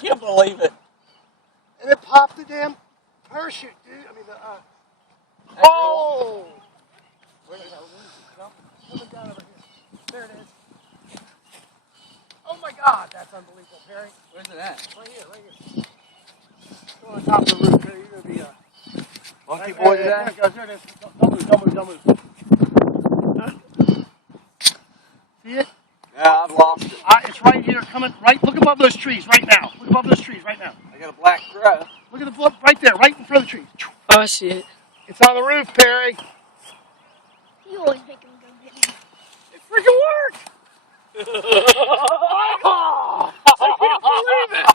can't believe it. And it popped the damn parachute, dude. I mean, oh! Where the hell is it? Coming down over here. There it is. Oh my God, that's unbelievable, Perry. Where's it at? Right here, right here. Go on top of the roof, Perry. You're gonna be Monkey boy today? There it goes. There it is. Don't move. Don't move. Don't move. See it? Yeah, I've lost it. It's right here, coming right. Look above those trees right now. Look above those trees right now. I got a black crow. Look at the right there, right in front of the trees. Oh, I see it. It's on the roof, Perry. You always make him go get me. It freaking worked! Oh, I can't believe it!